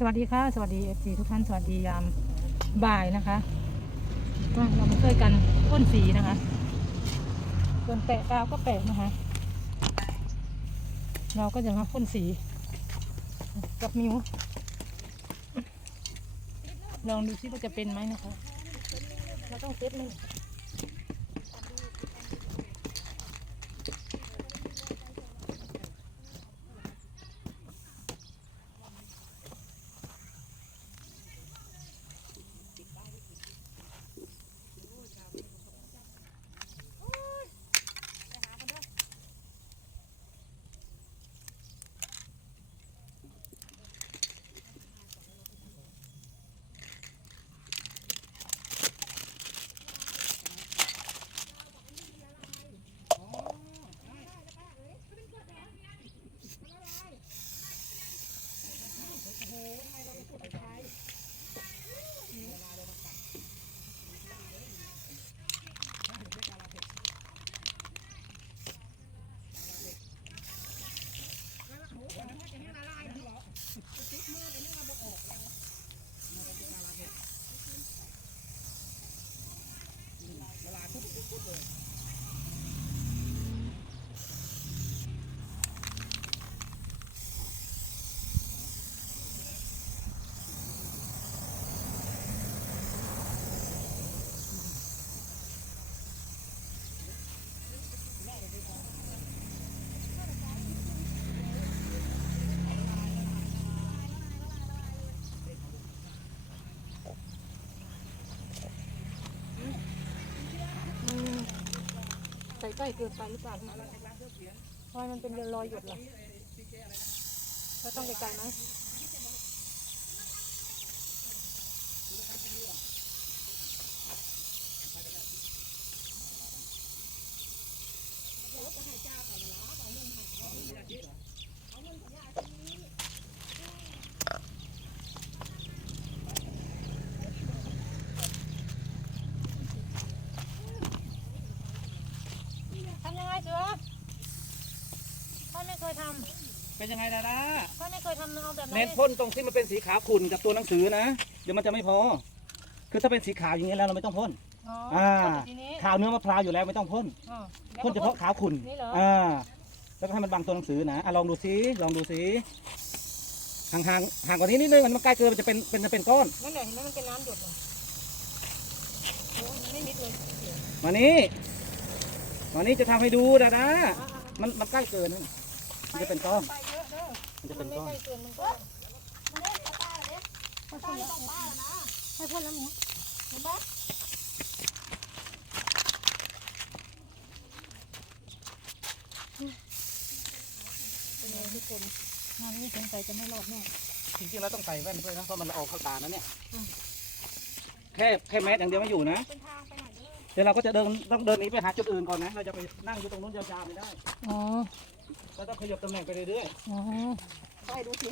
สวัสดีค่ะ สวัสดีเอฟซีทุกท่านสวัสดียามบ่ายนะคะมาเรามาช่วยกันพ่นสีนะคะส่วนแปะกาวก็แปะนะคะ เราก็จะมาพ่นสี กับมิวลองดูซิว่าจะเป็นไหมนะคะ เราต้องเซตเลย ใส่ใกล้เกินไปหรือเปล่าทำไมมันเป็นรอยหยดล่ะก็ต้องไกลๆไหมทำยังไงเสือพ่อไม่เค ยทเป็นยังไงดาดาำพ่อไม่เคยทำเอาแบบไหนเน้นพ่นตรงที่มันเป็นสีขาวขุ่นกับตัวหนังสือนะ เดี๋ยวมันจะไม่พอ คือถ้าเป็นสีขาวอย่างนี้ยแล้วเราไม่ต้องพ่น อ๋ออ่าเอาทีนี้ขาวเนื้อมะพร้าวอยู่แล้วไม่ต้องพ่น อ๋อแล้วพ่นเฉพาะขาวขุ่นนี่เหรออ่า แล้วก็ให้มันบังตัวหนังสือนะอะลองดูซิลองดูซิห่างห่างห่างกว่านี้นิดนึง มันใกล้เกินมันจะเป็นเป็นจะเป็นก้อน นั่นแหละเห็นไหมมันเป็นน้ำหยดเลยโอ้ยมันไม่มิดเลยเสียมานี้มานี้จะทำให้ดูดาดาอะมันมันใกล้เกินนะ มันจะเป็นก้อนมันจะเป็นนไม่ก้อนให้เกินมันก็ให้พ่นแล้วให้พ่นแล้วมั้งเห็นปะเป็นไงทุกคนงานนี้สงสัยจะไม่รอดแน่จริงๆแล้วต้องใส่แว่นด้วยนะเพราะมันออกเข้าตานะเนี่ยแค่แค่แมสอย่างเดียวไม่อยู่นะเดี๋ยวเราก็จะเดินต้องเดินนี้ไปหาจุดอื่นก่อนนะ เราจะไปนั่งอยู่ตรงนู้นยาวๆไม่ได้อ๋อ เราต้องขยับตำแหน่งไปเรื่อยอ๋อไปดูสิ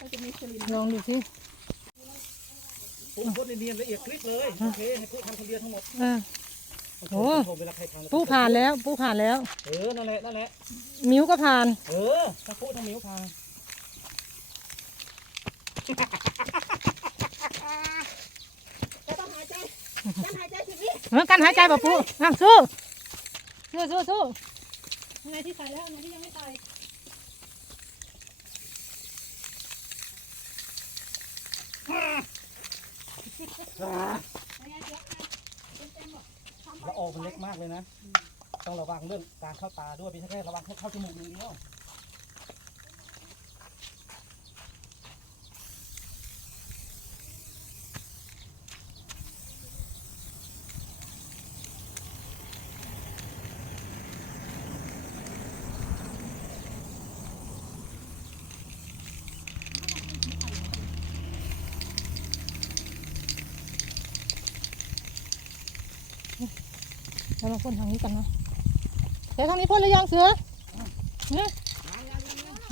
มันจะมีสลิมลองดูสิๆปุ๊บปุ๊บเนียนๆละเอียดคลิปเลย โอเค ให้ปุ๊บทำคนเดียวทั้งหมดเออ โอ้ผมเวลาใครทำปูผ่านแล้วปูผ่านแล้ว เออ นั่นแหละ นั่นแหละ มิ้วก็ผ่าน เออถ้าปุ๊บทำนิ้วพังจะต้องหายใจจะหายใจสิพี่เหมือนกันหายใจป่ะปูอะสู้สู้สู้สู้อัน ไหนที่ใส่แล้วอันไหนที่ยังไม่ใส่ละออกมันเล็กมากเลยนะ ต้องระวังเรื่องการเข้าตาด้วยไม่ใช่แค่ระวังแค่เข้าจมูกอย่างเดียว เรามาพ่นทางนี้กันนะแต่ทางนี้พ่นหรือยังเสือเนี่ย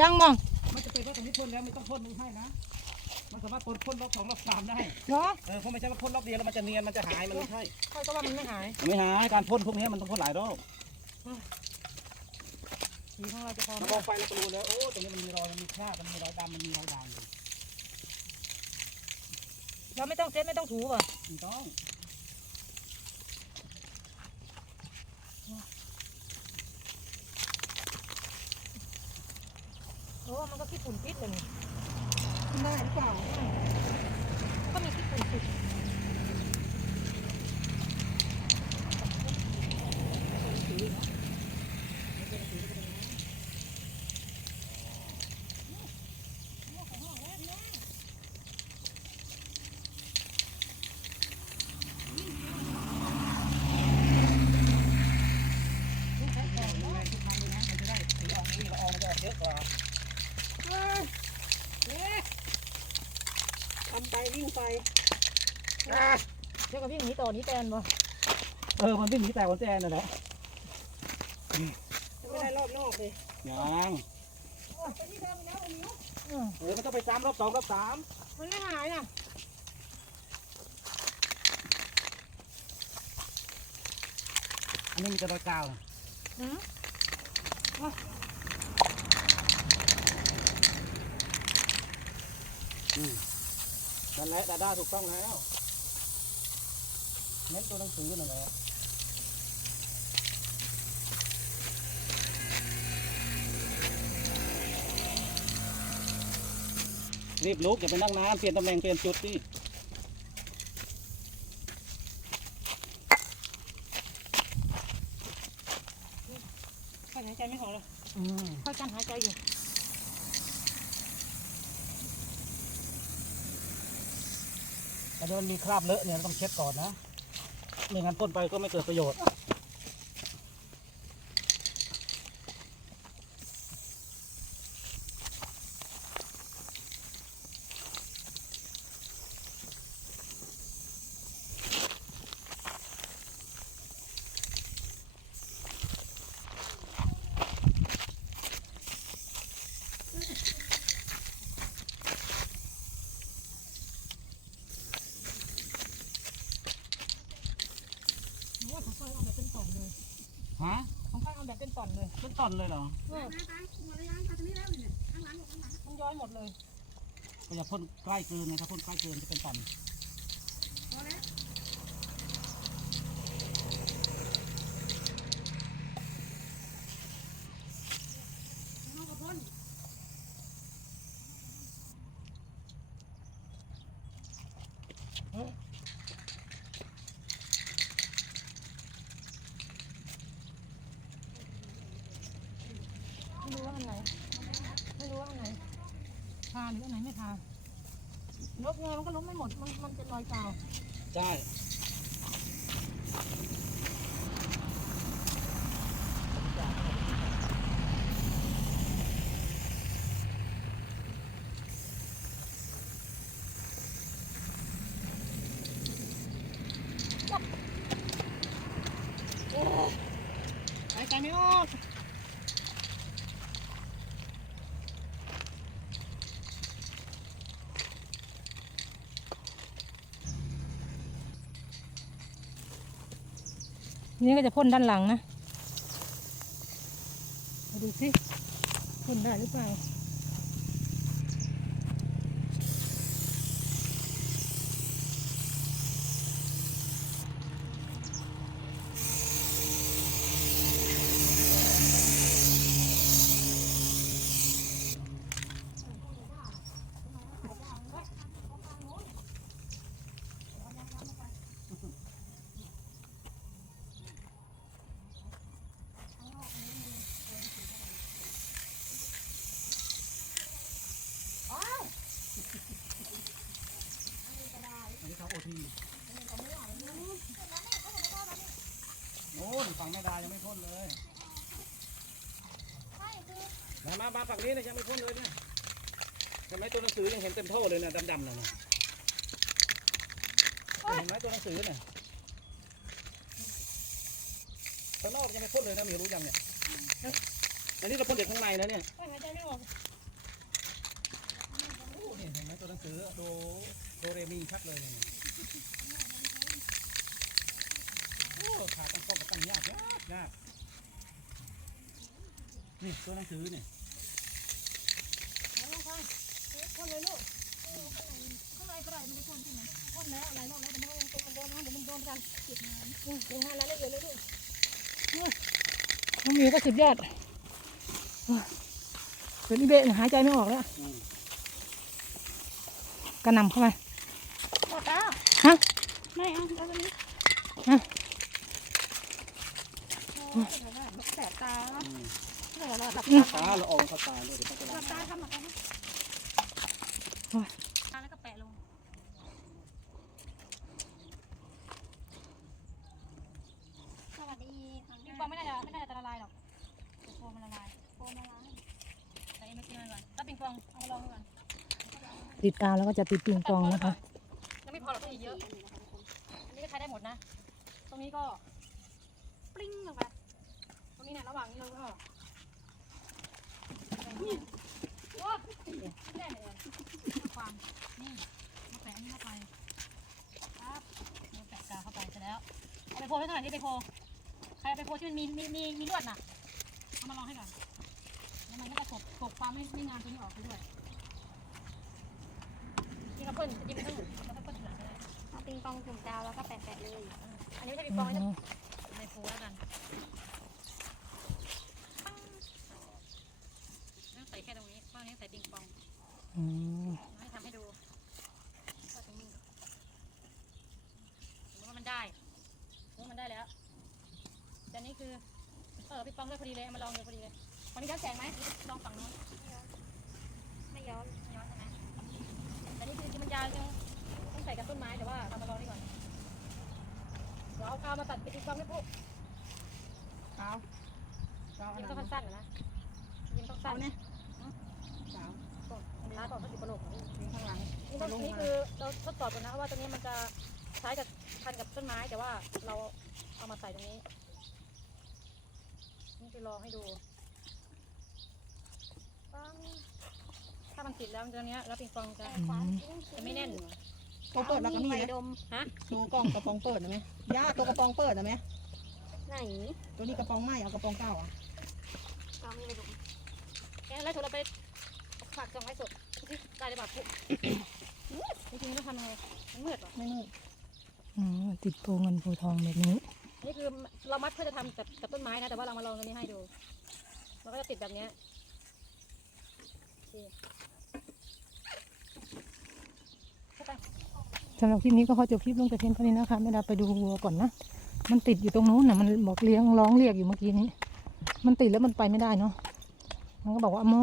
ยังมองมันจะเป็นว่าตรงนี้พ่นแล้วไม่ต้องพ่นมือให้นะมันสามารถพ่นพ่นรอบสองรอบสามได้เนาะเออเพราะไม่ใช่ว่าพ่นรอบเดียวแล้วมันจะเนียนมันจะหายมันไม่ใช่ค่อยก็ว่ามันไม่หายมันไม่หายการพ่นพวกนี้มันต้องพ่นหลายรอบสีของเราจะพอไหมเรามองไปแล้วก็รู้แล้วโอ้ตรงนี้มันมีรอยมันมีคราบมันมีรอยดำมันมีรอยด่างอยู่เราไม่ต้องเช็ดไม่ต้องถูป่ะไม่ต้อง โอ้มันก็ขี้ฝุ่นพิษเลยนี่ขึ้นได้หรือเปล่ามันก็มีขี้ฝุ่นติด ยังไงทุกครั้งเลยนะมันจะได้สีออกนี่ละอองมันจะออกเยอะกว่า เอ้ยเนี่ยทำ ไปวิ่งไปเดี๋ยวก็วิ่งหนีต่อหนีแตนบ่เออ มันวิ่งหนีแต่คนแจนน่ะแหละจะไม่ได้รอบนอกเลยยังไปที่เดิมแล้ววันนี้เออเออมันต้องไปซ้ำรอบสองรอบสามมันไม่หายน่ะอันนี้มีแต่รอยกาวนะอืม นั่นแหละดาด้าถูกต้องแล้วเน้นตัวหนังสือนั่นแหละรีบลุกอย่าไปนั่งนานเปลี่ยนตำแหน่งเปลี่ยนจุดดิค่อยหายใจไม่ออกเลยอืมค่อยกันหายใจอยู่ อันนี้มันมีคราบเลอะเนี่ยต้องเช็ดก่อนนะไม่งั้นพ่นไปก็ไม่เกิดประโยชน์ โอ้ยของค่อยเอาแบบเป็นต่อนเลย ฮะของค่อยเอาแบบเป็นต่อนเลยเป็นต้นเลยเหรอเออตายหมดเลยยังตรงนี้แล้วเนี่ยข้างหลังข้างหลังมันย้อยหมดเลยก็อย่าพ่นใกล้เกินนะถ้าพ่นใกล้เกินจะเป็นตันพอแล้ว น้องกระพ้น ไม่รู้ว่าอันไหน ไม่รู้ว่าอันไหนทาหรืออันไหนไม่ทาลบ ไม่หมดมันมันเป็นรอยกาว ใช่ หายใจไม่ออก นี่ก็จะพ่นด้านหลังนะ มาดูสิพ่นได้หรือเปล่า อันนี้เขาโอทีโน่นฝั่งแม่ดายังไม่พ่ นเลยมามามาฝั่งนี้นะยังไม่พ่นเลยเนี่ยเห็นไหมตัวหนังสือยังเห็นเต็มโท่เลยนะดำๆนะนะเห็นไหมตัวหนังสือเนี่ยข้างนอกยังไม่พ่นเลยนะมีรู้ยังเนี่ยอันนี้เราพ่นจากข้างในนะเนี่ยหายใจไม่ออกโอ้เนี่ยเห็นไหมตัวหนังสือโดโดเรมีชัดเลยเนี่ยโอ้ขาตั้งกล้องก็ตั้งยากยากยาก นี่ตัวหนังสือเนี่ยเอาลงไปพ่นเลยลูกข้างในก็ได้ไม่ได้พ่นใช่ไหมพ่นแล้วหลายรอบแล้วแต่มันก็ยังเป็นมือนเดิมนะเดี๋ยวมันโดนกันเก็บงานอืมเป็นงานรายละเอียดเลยด้วยน้องมิวก็สุดยอดเดี๋ยวนี้เบะหายใจไม่ออกแล้วกระนำเข้าไปหมดแล้วฮะไม่เอาเอาตัวนี้ฮะโอ้ยเดี๋ยวนะแสบตา เนาะอืมเราหลับตาละอองเขาตาเลยเดี๋ยวเขาจะหล้างตาทำแบบนี้แล้วก็แปะลงสวัสดีทางปิงปองไม่น่าจะไม่น่าจะละลายหรอกเดี๋ยวโฟมมันละลายโฟมมาล้างแต่ยังไม่กินมันก่อนแล้วปิงปองเอาลองก่อนติดกาวแล้วก็จะติดปิงปองนะคะยังไม่พอหรอกต้องอีกเยอะอันนี้ก็ใช้ได้หมดนะ ตรงนี้ก็ ปลิ้งลงไปตรงนี้เนี่ยระหว่างนี้เราก็โอ้ไม่ได้เลยความนี่มาแปะอันนี่เข้าไปครับมาแปะกาวเข้าไปเสร็จ แล้วเอาไปโพลให้เท่าไหร่ที่ไปโพลใครเอาไปโพลที่มันมีมีมีมีลวดน่ะเอามาลองให้ก่อนแล้วมันก็จะกบกบความไม่ไม่งามตัวนี้ออกไปด้วยจริงๆเราเพิ่นจริงๆมันต้องแล้วก็เพิ่นทีหลังก็ได้เอาปิงปองจุ่มกาวแล้วก็แปะๆเลยอันนี้ไม่ใช่ปิงปองนะในฟูแล้วกันต้องใส่แค่ตรงนี้เพราะอันนี้ใส่ปิงปอง อืม ให้ทำให้ดูว่าตรงนี้สมมติว่ามันได้สมมติว่ามันได้แล้วแต่อันนี้คือ เออปิงปองได้พอดีเลยเอามาลองเลยพอดีเลยวันนี้ย้อนแสงไหมลองฝั่งนู้นไม่ย้อนย้อนใช่ไหมแต่นี่คือที่มันยาวจังต้องใส่กับต้นไม้แต่ว่าเรามาลองนี่ก่อนเดี๋ยวเอากาวมาตัดเป็นปิงปองไม่ปุ๊บกาวกาวอันยิงนั้ต้องนสั้นๆนะยิงต้องสั้นเนี่ยกาวก่อนล้าก่อนเขาติดกระโหลกมีข้างหลังนี่ต้องนี่คือเราทดสอบกันนะว่าตัวนี้มันจะใช้กับพันกับต้นไม้แต่ว่าเราเอามาใส่ตรงนี้ นี่คือลองให้ดูปังถ้ามันติดแล้วมันตัวเนี้ยแล้วปิงปองจะจะไม่แน่นตัวเปิดแล้วก็มีนะดมฮะตัวกล่องกระป๋องเปิดนะไหมย่าตัวกระป๋องเปิดนะไหมไหนตัวนี้กระป๋องใหม่เอากระป๋องเก่าอะก็มีไฟดมแกแล้วถูเราไปฝากจองไว้สดที่ได้หรือเปล่าปุ๊จริงๆต้องทำยังไงมันมืดเหรอไม่มืดอืมติดโพเงินโพทองแบบนี้ นี่คือเรามัดเพื่อจะทำกับกับต้นไม้นะ แต่ว่าเรามาลองตัวนี้ให้ดู มันก็จะติดแบบนี้สำหรับคลิปนี้ก็ขอจบคลิปลงแต่เพียงเท่านี้นะคะไม่ได้ไปดูวัวก่อนนะ มันติดอยู่ตรงนู้นนะมันบอกเลี้ยงร้องเรียกอยู่เมื่อกี้นี้ มันติดแล้วมันไปไม่ได้เนาะ มันก็บอกว่าโม